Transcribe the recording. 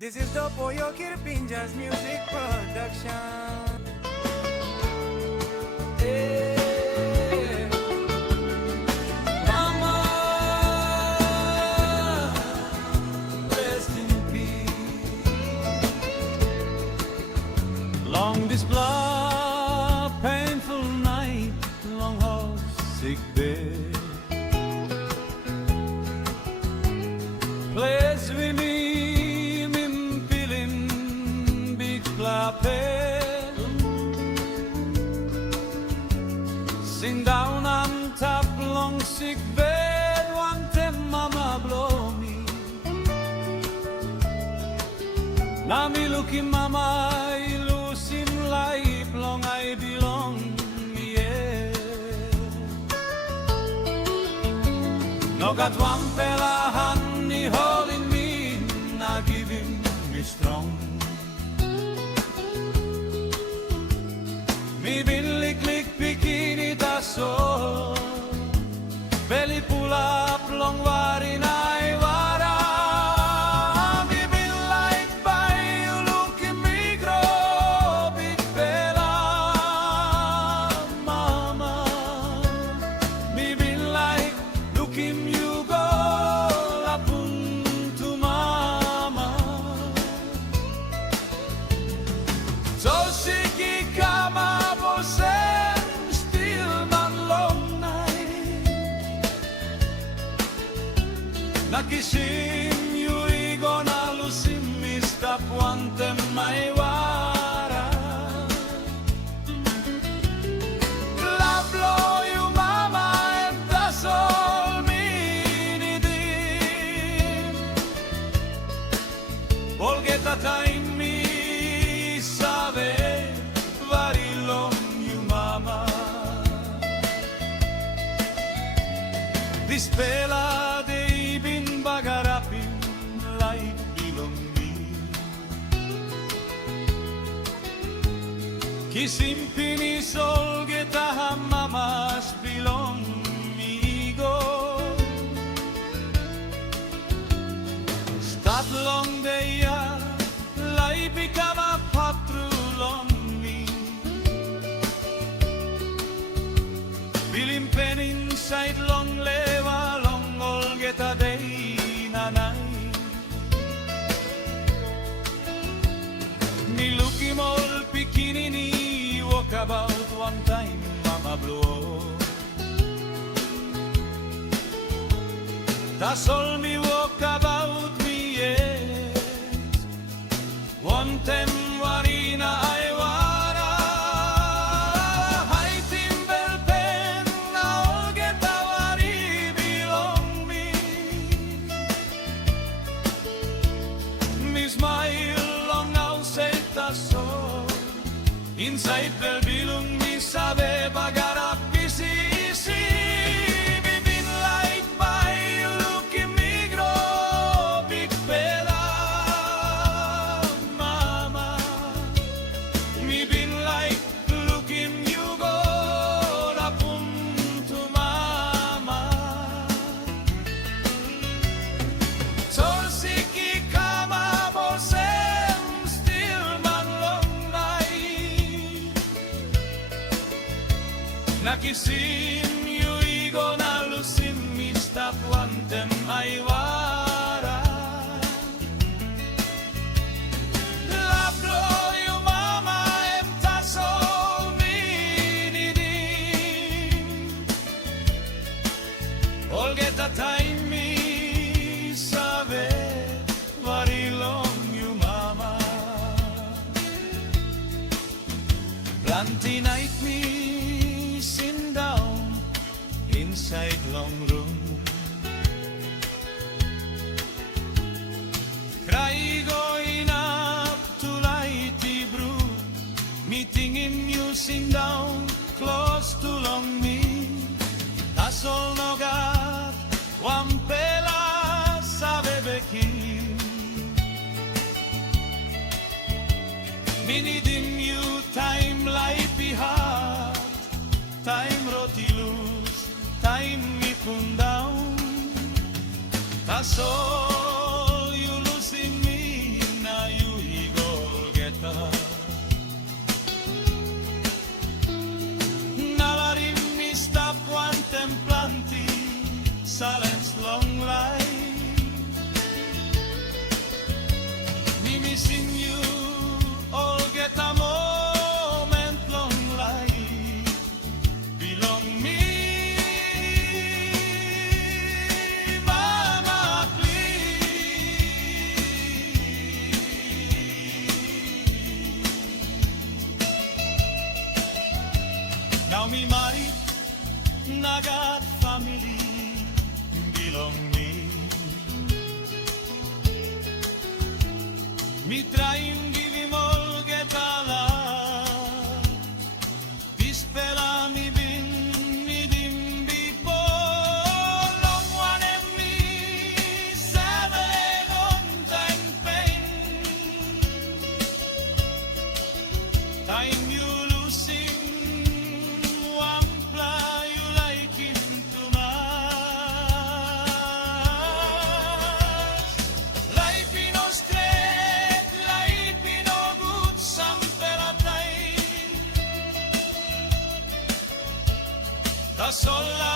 This is the Pollo Kirpinjas music production. Hey. Mama, rest in peace. Long this blood, painful night, long house, sick bed. Place with me. Sing down on top, long sick bed, one time mama blow me. Now me looking mama, lose him life, long I belong, yeah. No got one fella honey holding me, now give him me strong. Mi binli klik bikini taso Belly pull up long warin ay wara Mi bin like by you look in me grow big bella mama Mi bin like look in you go la punto mama So siki kama Nakisim you igona lusim mistap wantem mai wara Lablo you mama and that's all me needin Volgeta time mi sabe varilom you mama Dispela de bagarapin like bilong me Kisimpini sol geta mamas bilong migo Stat long deya lai bikama patrulong me Bilimpen inside long leva long olgeta day Niluki mol bikini walk about one time mama blow That's all me walk about me yes One time warina ay wara Hay timbel pen na olgeta wari bilong me Mi smile long so inside del bilung mi sabe bagarap isi mi bin like by you look in me grow big bella mama mi bin like look in you go la punto mama so siki kama bose Nakisim you igona lusim mistap wantem ay wara Lablo you mama em taso minidin Olgeta time mi sabe varilong you mama Planty night me sit down inside long room Cry going up to light the brew Meeting in you sit down close to long me That's all no got one pela sabe bekin Minidim you time life behind Time roti lose, time me pun down. That's all you lose in me now. mi marit, nagat family, belong me. Mi traim givim all get ala, dispela mi bin, mi dim bipo, long one and me, seven on time pain. Time you losing, wampla you like into much. Life in straight, life in good, some pelatay. Da sol la